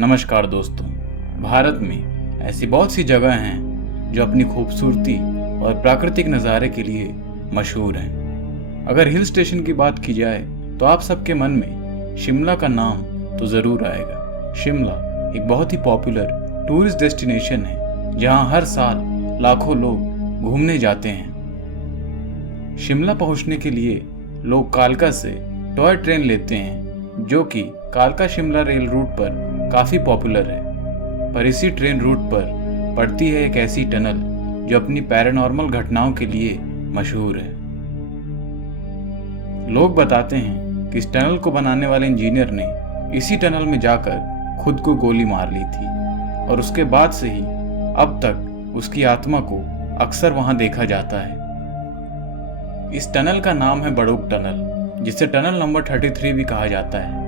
नमस्कार दोस्तों। भारत में ऐसी बहुत सी जगह हैं जो अपनी खूबसूरती और प्राकृतिक नज़ारे के लिए मशहूर हैं। अगर हिल स्टेशन की बात की जाए तो आप सबके मन में शिमला का नाम तो ज़रूर आएगा। शिमला एक बहुत ही पॉपुलर टूरिस्ट डेस्टिनेशन है जहां हर साल लाखों लोग घूमने जाते हैं। शिमला पहुंचने के लिए लोग कालका से टॉय ट्रेन लेते हैं जो कि कालका शिमला रेल रूट पर काफ़ी पॉपुलर है। पर इसी ट्रेन रूट पर पड़ती है एक ऐसी टनल जो अपनी पैरानॉर्मल घटनाओं के लिए मशहूर है। लोग बताते हैं कि इस टनल को बनाने वाले इंजीनियर ने इसी टनल में जाकर खुद को गोली मार ली थी और उसके बाद से ही अब तक उसकी आत्मा को अक्सर वहां देखा जाता है। इस टनल का नाम है बड़ौग टनल, जिसे टनल नंबर 33 भी कहा जाता है।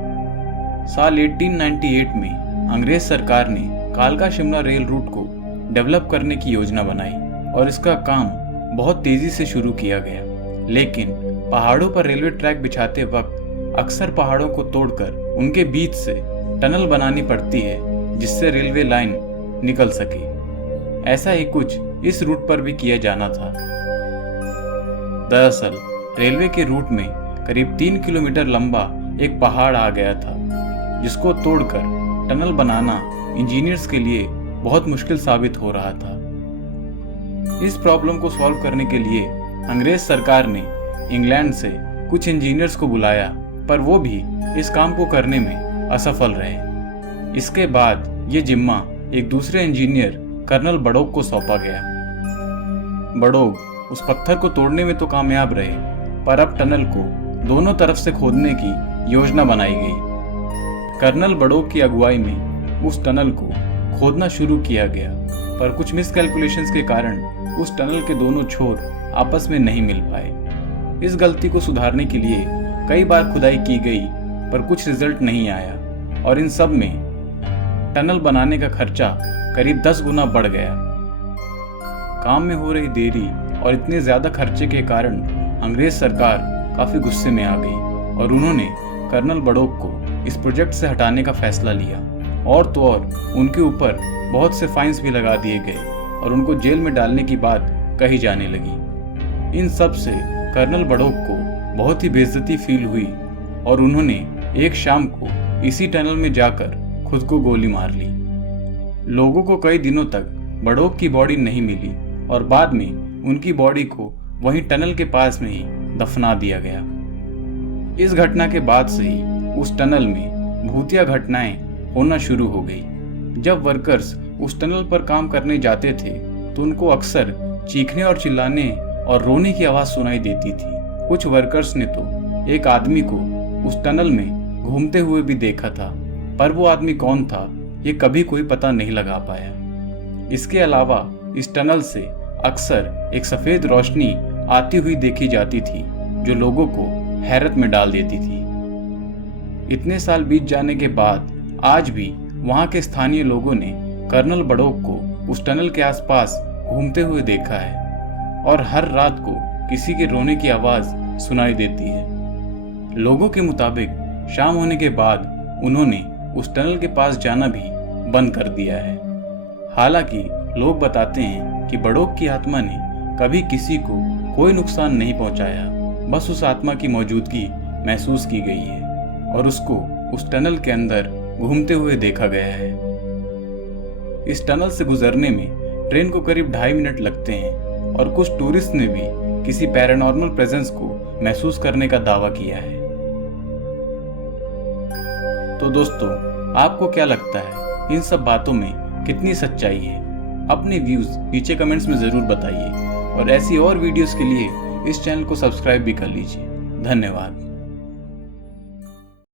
साल 1898 में अंग्रेज सरकार ने कालका शिमला रेल रूट को डेवलप करने की योजना बनाई और इसका काम बहुत तेजी से शुरू किया गया। लेकिन पहाड़ों पर रेलवे ट्रैक बिछाते वक्त अक्सर पहाड़ों को तोड़कर उनके बीच से टनल बनानी पड़ती है जिससे रेलवे लाइन निकल सके। ऐसा ही कुछ इस रूट पर भी किया जाना था। दरअसल रेलवे के रूट में करीब 3 किलोमीटर लंबा एक पहाड़ आ गया था जिसको तोड़कर टनल बनाना इंजीनियर्स के लिए बहुत मुश्किल साबित हो रहा था। इस प्रॉब्लम को सॉल्व करने के लिए अंग्रेज सरकार ने इंग्लैंड से कुछ इंजीनियर्स को बुलाया, पर वो भी इस काम को करने में असफल रहे। इसके बाद ये जिम्मा एक दूसरे इंजीनियर कर्नल बड़ौग को सौंपा गया। बड़ौग उस पत्थर को तोड़ने में तो कामयाब रहे, पर अब टनल को दोनों तरफ से खोदने की योजना बनाई गई। कर्नल बड़ौग की अगुवाई में उस टनल को खोदना शुरू किया गया, पर कुछ मिसकैलकुलेशंस के कारण उस टनल के दोनों छोर आपस में नहीं मिल पाए। इस गलती को सुधारने के लिए कई बार खुदाई की गई, पर कुछ रिजल्ट नहीं आया और इन सब में टनल बनाने का खर्चा करीब 10 गुना बढ़ गया। काम में हो रही देरी और इतने ज्यादा खर्चे के कारण अंग्रेज सरकार काफी गुस्से में आ गई और उन्होंने कर्नल बड़ौग को इस प्रोजेक्ट से हटाने का फैसला लिया। और तो और उनके ऊपर बहुत से फाइन्स भी लगा दिए गए और उनको जेल में डालने की बात कही जाने लगी। इन सब से कर्नल बड़ौग को बहुत ही बेइज्जती फील हुई और उन्होंने एक शाम को इसी टनल में जाकर खुद को गोली मार ली। लोगों को कई दिनों तक बड़ौग की बॉडी नहीं मिली और बाद में उनकी बॉडी को वहीं टनल के पास में ही दफना दिया गया। इस घटना के बाद से ही उस टनल में भूतिया घटनाएं होना शुरू हो गई। जब वर्कर्स उस टनल पर काम करने जाते थे तो उनको अक्सर चीखने और चिल्लाने और रोने की आवाज सुनाई देती थी। कुछ वर्कर्स ने तो एक आदमी को उस टनल में घूमते हुए भी देखा था, पर वो आदमी कौन था ये कभी कोई पता नहीं लगा पाया। इसके अलावा इस टनल से अक्सर एक सफेद रोशनी आती हुई देखी जाती थी जो लोगों को हैरत में डाल देती थी। इतने साल बीत जाने के बाद आज भी वहां के स्थानीय लोगों ने कर्नल बड़ौग को उस टनल के आसपास घूमते हुए देखा है और हर रात को किसी के रोने की आवाज सुनाई देती है। लोगों के मुताबिक शाम होने के बाद उन्होंने उस टनल के पास जाना भी बंद कर दिया है। हालांकि लोग बताते हैं कि बड़ौग की आत्मा ने कभी किसी को कोई नुकसान नहीं पहुंचाया, बस उस आत्मा की मौजूदगी महसूस की गई है और उसको उस टनल के अंदर घूमते हुए देखा गया है। इस टनल से गुजरने में ट्रेन को करीब 2.5 मिनट लगते हैं और कुछ टूरिस्ट ने भी किसी पैरानॉर्मल प्रेजेंस को महसूस करने का दावा किया है। तो दोस्तों, आपको क्या लगता है इन सब बातों में कितनी सच्चाई है? अपने व्यूज नीचे कमेंट्स में जरूर बताइए और ऐसी और वीडियोस के लिए इस चैनल को सब्सक्राइब भी कर लीजिए। धन्यवाद।